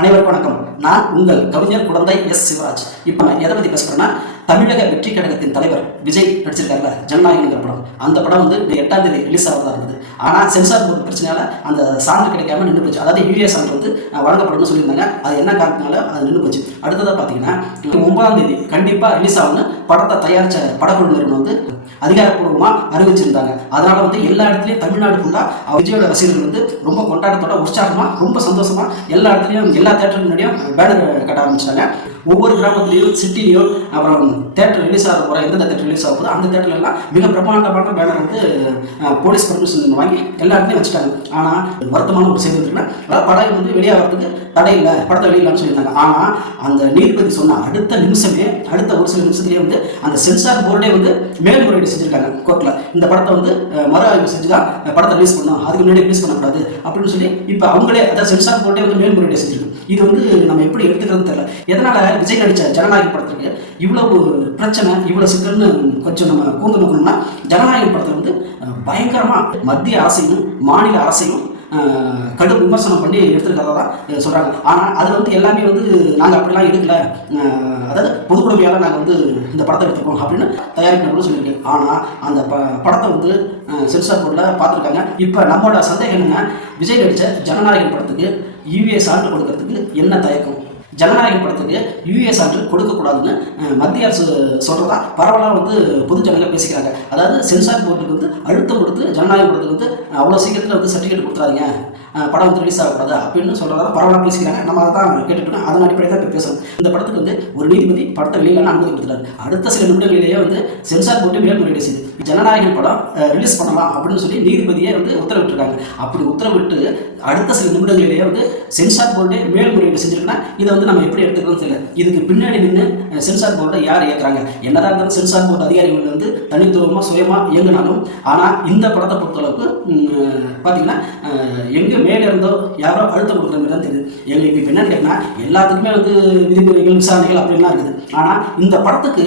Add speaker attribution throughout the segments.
Speaker 1: அனைவருக்கும் வணக்கம். நான் உங்கள் கவிஞர் குழந்தை எஸ் சிவராஜ். இப்போ நான் எதை பற்றி பேசுகிறேன்னா தமிழக வெற்றி கழகத்தின் தலைவர் விஜய் நடிச்சிருக்காருல ஜனநாயகங்கிற படம். அந்த படம் வந்து இந்த எட்டாம் தேதி ரிலீஸ் ஆகிறதா இருந்தது. ஆனால் சென்சார் போர்டு பிரச்சனையால அந்த சான்று கிடைக்காம நின்று போச்சு. அதாவது யூஎஸ் சான்று வந்து வழங்கப்படும்னு சொல்லியிருந்தாங்க. அது என்ன காரணத்தினால அது நின்று போச்சு. அடுத்ததாக பார்த்தீங்கன்னா ஒன்பதாம் தேதி கண்டிப்பாக ரிலீஸ் ஆகும்னு படத்தை தயாரித்த படக்குழு நிறுவனம் வந்து அதிகாரப்பூர்வமாக அறிவிச்சிருந்தாங்க. அதனால வந்து எல்லா இடத்துலையும் தமிழ்நாடு ஃபுல்லாக விஜயோட ரசிகர்கள் வந்து ரொம்ப கொண்டாட்டத்தோட உற்சாகமாக ரொம்ப சந்தோஷமாக எல்லா இடத்துலையும் எல்லா தேட்டருக்கு முன்னாடியும் பேனர் கட்ட ஆரம்பிச்சிட்டாங்க. ஒவ்வொரு கிராமத்துலேயும் சிட்டிலையும் அப்புறம் தேட்டர் ரிலீஸ் ஆக போகிற எந்தெந்த தேட்டர் ரிலீஸ் ஆகுது அந்த தேட்டர்லாம் மிக பிரமாண்டமான பேனர் வந்து போலீஸ் பர்மிஷன் வாங்கி எல்லா இடத்துலையும் வச்சுட்டாங்க. ஆனால் வருத்தமான ஒரு செய்தி இருக்குன்னா அதாவது படம் வந்து வெளியாகிறதுக்கு தடை இல்லை படத்தை வெளியிடலாம்னு சொல்லியிருந்தாங்க ஆனால் அந்த நீதிபதி சொன்ன அடுத்த நிமிஷமே அடுத்த ஒரு சில நிமிஷத்துலேயே வந்து அந்த சென்சார் போர்டே வந்து மேல்முறையீடு செஞ்சுருக்காங்க கோர்ட்டில் இந்த படத்தை வந்து மறு ஆய்வு செஞ்சு தான் படத்தை ரிலீஸ் பண்ணோம் அதுக்கு முன்னாடி ரிலீஸ் பண்ணக்கூடாது அப்படின்னு சொல்லி இப்போ அவங்களே அதாவது சென்சார் போர்டே வந்து மேல்முறையீடு செஞ்சிருக்கு. இது வந்து நம்ம எப்படி எடுத்துக்கிறது தெரியல. எதனால் விஜய் நடித்த ஜனநாயக படத்துக்கு இவ்வளவு பிரச்சனை இவ்வளோ சிக்கல்னு கொஞ்சம் நம்ம கூர்ந்து நோக்கணும்னா ஜனநாயக படத்தில் வந்து பயங்கரமாக மத்திய அரசையும் மாநில அரசையும் கடும் விமர்சனம் பண்ணி எடுத்திருக்கிறதா தான் சொல்கிறாங்க ஆனால் அதில் வந்து எல்லாமே வந்து நாங்கள் அப்படிலாம் எடுக்கல. அதாவது அதாவது பொதுக்குழுமையால் நாங்கள் வந்து இந்த படத்தை எடுத்துருக்கோம் அப்படின்னு தயாரிக்கணும்னு சொல்லியிருக்கேன் ஆனால் அந்த ப படத்தை வந்து சென்சார் போர்டில் பார்த்துருக்காங்க. இப்போ நம்மளோட சந்தேகம் என்னென்னா விஜய் நடித்த ஜனநாயகன் படத்துக்கு யூஏ சான்று கொடுக்கறதுக்கு என்ன தயக்கம்? ஜனநாயக படத்துக்கு யூஏ சான்று கொடுக்கக்கூடாதுன்னு மத்திய அரசு சொல்கிறதா பரவலாக வந்து பொதுஜனங்க பேசிக்கிறாங்க. அதாவது சென்சார் போர்டுக்கு வந்து அழுத்தம் கொடுத்து ஜனநாயக படத்துக்கு வந்து அவ்வளோ சீக்கிரத்தில் வந்து சர்டிஃபிகேட் கொடுத்துறாதீங்க. படம் வந்து ரிலீஸ் ஆகக்கூடாது அப்படின்னு சொல்கிறதா பரவலாக பேசிக்கிறாங்க. நம்ம அதை தான் கேட்டுட்டோம் அதன் அடிப்படையில் தான் இப்போ பேசுகிறோம் இந்த படத்துக்கு வந்து ஒரு நீதிபதி படத்தை வெளியிலான அனுமதி கொடுத்துட்டாரு அடுத்த சில நிமிடங்களிலேயே வந்து சென்சார் போர்டு மேல்முறையீடு செய்து ஜனநாயகன் படம் ரிலீஸ் பண்ணலாம் அப்படின்னு சொல்லி நீதிபதியே வந்து உத்தரவிட்டிருக்காங்க. அப்படி உத்தரவிட்டு அடுத்த சில நிமிடங்களிலேயே வந்து சென்சார் போர்டே மேல்முறையீடு செஞ்சிருக்குன்னா இதை வந்து நம்ம எப்படி எடுத்துக்கிறோம் தெரியல. இதுக்கு பின்னாடி நின்று சென்சார் போர்டை யார் இயக்குறாங்க? என்னதான் இருந்தாலும் சென்சார் போர்டு அதிகாரிகள் வந்து தனித்துவமாக சுயமாக இயங்கினாலும் ஆனால் இந்த படத்தை பொறுத்தளவுக்கு பார்த்தீங்கன்னா எங்கே மேலே இருந்தோ யாரோ அழுத்தம் கொடுக்குற மாதிரி தான் தெரியுது. எங்களுக்கு இப்போ என்னன்னு கேட்டிங்கன்னா எல்லாத்துக்குமே வந்து விதிமுறைகள் விசாரணைகள் அப்படின்லாம் இருக்குது. ஆனால் இந்த படத்துக்கு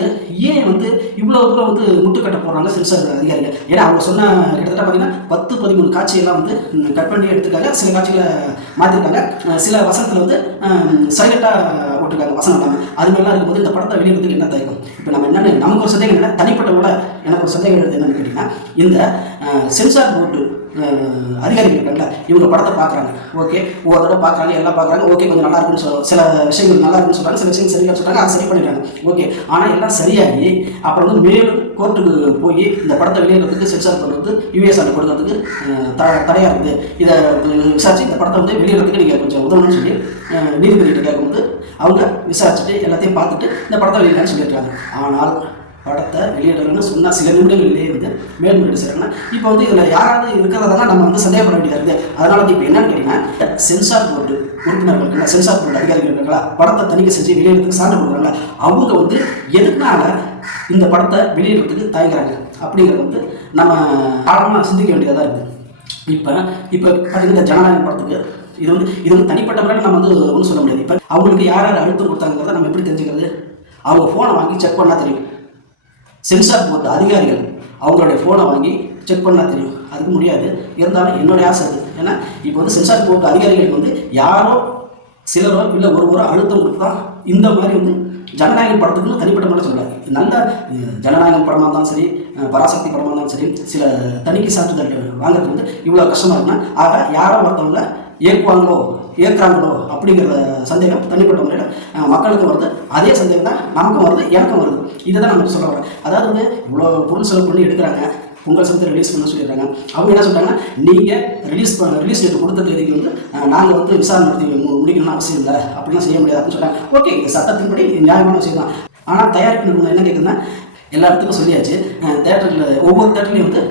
Speaker 1: ஏன் வந்து இவ்வளோ தூரம் வந்து முட்டுக்கட்ட போடுறாங்க சென்சார் அதிகாரிகள்? ஏன்னா அவங்க சொன்ன கிட்டத்தட்ட பார்த்தீங்கன்னா பத்து பதிமூணு காட்சியெல்லாம் வந்து கட் பண்ணி எடுத்துருக்காங்க. சில காட்சிகளை மாற்றிருக்காங்க சில வசனத்தில் வந்து சைலண்டாக போட்டிருக்காங்க வசனம் இல்லாமல் அது மாதிரிலாம் இருக்கும்போது இந்த படத்தை வெளியிடறதுக்கு என்ன தயக்கம்? இப்போ நம்ம என்னென்னு நமக்கு ஒரு சந்தேகம் என்ன தனிப்பட்ட கூட எனக்கு ஒரு சந்தேகம் என்னன்னு கேட்டிங்கன்னா இந்த சென்சார் போர்டு அதிகாரிகள் இருக்காங்கல்ல இவங்க படத்தை பார்க்குறாங்க. ஓகே ஒவ்வொரு தடவை பார்க்குறாங்க எல்லாம் பார்க்குறாங்க. ஓகே கொஞ்சம் நல்லா இருக்குன்னு சொல்ல சில விஷயங்கள் நல்லா இருக்குன்னு சொல்கிறாங்க சில விஷயங்கள் சரியாக சொல்கிறாங்க அதை சரி பண்ணிடுறாங்க. ஓகே ஆனால் எல்லாம் சரியாகி அப்புறம் வந்து மேலும் கோர்ட்டுக்கு போய் இந்த படத்தை வெளியிடுறதுக்கு சென்சார் பண்ணுறது யூஎஸ் ஆண்டு கொடுக்கறதுக்கு த தடையாக இருக்குது. இதை விசாரிச்சு இந்த படத்தை வந்து வெளியிடுறதுக்கு நீங்கள் கொஞ்சம் உதவணும்னு சொல்லி அஹ், நீதிபதிகிட்ட கேட்கும்போது அவங்க விசாரிச்சுட்டு எல்லாத்தையும் பார்த்துட்டு இந்த படத்தை வெளியிடலான்னு சொல்லியிருக்காங்க. ஆனால் படத்தை வெளியிடணும்னு சொன்னால் சில நிமிடங்களிலேயே வந்து மேல்முறையீடு செய்கிறாங்கன்னா இப்போ வந்து இதில் யாராவது இருக்கிறதெல்லாம் நம்ம வந்து சந்தேகப்பட வேண்டியதாக இருக்குது அதனால வந்து இப்போ என்னன்னு கேட்டிங்கன்னா சென்சார் போர்டு உறுப்பினர்கள் இருக்கா சென்சார் போர்டு அதிகாரிகள் இருக்காங்களா படத்தை தணிக்கை செஞ்சு வெளியிடறதுக்கு சான்று கொடுக்குறாங்களா அவங்க வந்து எதுக்குனால இந்த படத்தை வெளியிடறதுக்கு தயங்குறாங்க? அப்படிங்கிறது வந்து நம்ம ஆழமாக சிந்திக்க வேண்டியதாக இருக்குது இப்போ இப்போ பார்த்தீங்கன்னா இந்த ஜனநாயக படத்துக்கு இது வந்து இது வந்து தனிப்பட்ட முறையில் நம்ம வந்து ஒன்றும் சொல்ல முடியாது. இப்போ அவங்களுக்கு யார் யார் அழுத்தம் கொடுத்தாங்கிறத நம்ம எப்படி தெரிஞ்சுக்கிறது? அவங்க ஃபோனை வாங்கி செக் பண்ணால் தெரியும். சென்சார் போர்டு அதிகாரிகள் அவங்களுடைய ஃபோனை வாங்கி செக் பண்ணால் தெரியும். அதுக்கு முடியாது. இருந்தாலும் என்னுடைய ஆசை அது. ஏன்னா இப்போ வந்து சென்சார் போர்டு அதிகாரிகளுக்கு வந்து யாரோ சிலரோ இல்லை ஒரு அழுத்தம் கொடுத்து தான் இந்த மாதிரி வந்து ஜனநாயகம் படத்துக்குன்னு தனிப்பட்ட முறை சொல்கிறாங்க நல்ல ஜனநாயகம் படமாக இருந்தாலும் சரி பராசக்தி படமாக இருந்தாலும் சரி சில தணிக்கை சான்றிதழ் வாங்குறது வந்து இவ்வளோ கஷ்டமாக இருக்குன்னா ஆக யாரோ ஒருத்தவங்க ஏற்குவாங்களோ ஏற்கிறாங்களோ அப்படிங்கிற சந்தேகம் தனிப்பட்ட முறையில் மக்களுக்கும் வருது. அதே சந்தேகம் தான் நமக்கும் வருது எனக்கும் வருது. இதை தான் நமக்கு சொல்ல வரேன். அதாவது வந்து இவ்வளோ பொருள் செலவு பண்ணி எடுக்கிறாங்க பொங்கல் சந்தை ரிலீஸ் பண்ண சொல்லிடுறாங்க அவங்க என்ன சொல்கிறாங்கன்னா நீங்கள் ரிலீஸ் பண்ண ரிலீஸ் டேட் கொடுத்த தேதிக்கு வந்து நாங்கள் வந்து விசாரணை நடத்தி முடிக்கணும்னு அவசியம் இல்லை. அப்படிலாம் செய்ய முடியாது அப்படின்னு சொல்கிறாங்க ஓகே இந்த சட்டத்தின்படி நியாயமான விஷயம் தான் ஆனால் தயாரிப்பு நிறுவனம் என்ன கேட்குதுன்னா எல்லா இடத்துக்கும் சொல்லியாச்சு தேட்டரில் ஒவ்வொரு தேட்டர்லையும் வந்து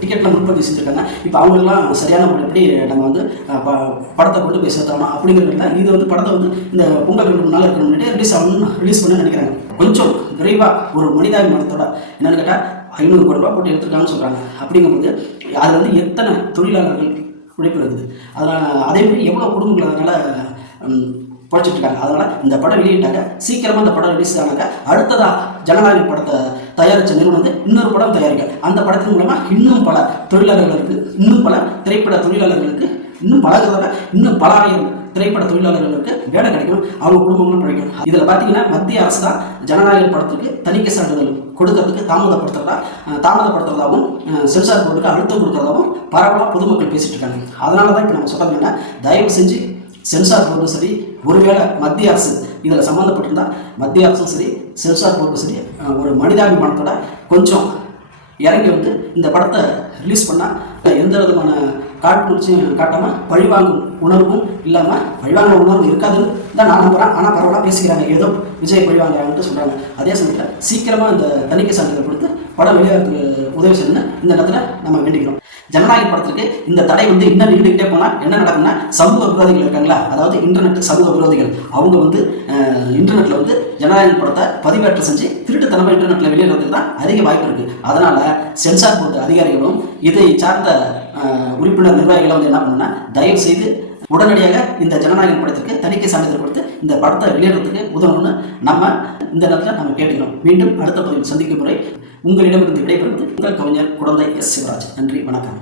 Speaker 1: டிக்கெட்லாம் முன்பதிவு செஞ்சுருக்காங்க இப்போ அவங்களுக்குலாம் சரியான முறைப்படி நம்ம வந்து ப- படத்தை கொண்டு போய் சேர்த்தானோம் அப்படிங்கிறது தான் இது வந்து படத்தை வந்து இந்த பொங்கல் ரெண்டு மூணு நாள் இருக்கிற முன்னாடி ரிலீஸ் ஆகணும்னு ரிலீஸ் பண்ண நினைக்கிறாங்க. கொஞ்சம் விரைவாக ஒரு மனிதாபிமானத்தோட என்னன்னு கேட்டால் ஐநூறு கோடி ரூபா போட்டு எடுத்துருக்காங்கன்னு சொல்கிறாங்க அப்படிங்கும்போது அதில் வந்து எத்தனை தொழிலாளர்கள் உழைப்பு இருக்குது? அதனால் அதே மாதிரி எவ்வளோ குடும்பங்கள் அதனால் பொழைச்சிட்டு இருக்காங்க அதனால் இந்த படம் வெளியிட்டாங்க சீக்கிரமாக இந்த படம் ரிலீஸ் ஆனாங்க அடுத்ததா ஜனநாயக படத்தை தயாரித்த நிறுவனம் வந்து இன்னொரு படம் தயாரிக்க. அந்த படத்தின் மூலமாக இன்னும் பல தொழிலாளர்களுக்கு இன்னும் பல திரைப்பட தொழிலாளர்களுக்கு இன்னும் பல இன்னும் பல ஆயிரம் திரைப்பட தொழிலாளர்களுக்கு வேலை கிடைக்கும். அவங்க குடும்பங்களும் பிழைக்கும் இதில் பார்த்தீங்கன்னா மத்திய அரசு தான் ஜனநாயக படத்துக்கு தணிக்கை சான்றிதழ் கொடுக்கறதுக்கு தாமதப்படுத்துறதா தாமதப்படுத்துறதாகவும் சென்சார் போர்டுக்கு அழுத்தம் கொடுக்கறதாகவும் பரவலாக பொதுமக்கள் பேசிட்டு இருக்காங்க அதனால தான் இப்போ நம்ம சொல்றது என்ன தயவு செஞ்சு சென்சார் போர்டும் சரி ஒருவேளை மத்திய அரசு இதில் சம்மந்தப்பட்டிருந்தால் மத்திய அரசும் சரி சென்சார் போர்டும் சரி ஒரு மனிதாபிமானத்தோட கொஞ்சம் இறங்கி வந்து இந்த படத்தை ரிலீஸ் பண்ணால் எந்த விதமான காட்டுச்சியும் காட்டாமல் பழிவாங்கும் உணர்வும் இல்லாமல் பழிவாங்க உணர்வு இருக்காதுன்னு தான் நான் நம்புகிறேன் ஆனால் பரவாயில்ல பேசிக்கிறாங்க. ஏதோ விஜய் பழிவாங்கிறாங்கன்ட்டு சொல்கிறாங்க அதே சமயத்தில் சீக்கிரமாக இந்த தணிக்கை சான்றிதழ் கொடுத்து படம் வெளியாகிறதுக்கு உதவி செய்யணும்னு இந்த இடத்துல நம்ம வேண்டிக்கிறோம். ஜனநாயக படத்துக்கு இந்த தடை வந்து இன்னும் நீண்டுகிட்டே போனால் என்ன நடக்கும்னா சமூக விரோதிகள் இருக்காங்களா? அதாவது இன்டர்நெட் சமூக விரோதிகள். அவங்க வந்து இன்டர்நெட்டில் வந்து ஜனநாயக படத்தை பதிவேற்றம் செஞ்சு திருட்டுத்தனமாக இன்டர்நெட்டில் வெளியிடுறதுக்கு தான் அதிக வாய்ப்பு இருக்குது அதனால் சென்சார் போர்டு அதிகாரிகளும் இதை சார்ந்த உறுப்பினர் நிர்வாகிகளும் வந்து என்ன பண்ணுன்னா தயவு செய்து உடனடியாக இந்த ஜனநாயக படத்திற்கு தணிக்கை சான்றிதழ் கொடுத்து இந்த படத்தை வெளியிடுறதுக்கு உதவணும்னு நம்ம இந்த நேரத்தில் நம்ம கேட்டுக்கிறோம். மீண்டும் அடுத்த பதிவில் சந்திக்கும் முறை உங்களிடமிருந்து விடைபெறுவது உங்கள் கவிஞர் குழந்தை எஸ் சிவராஜ். நன்றி வணக்கம்.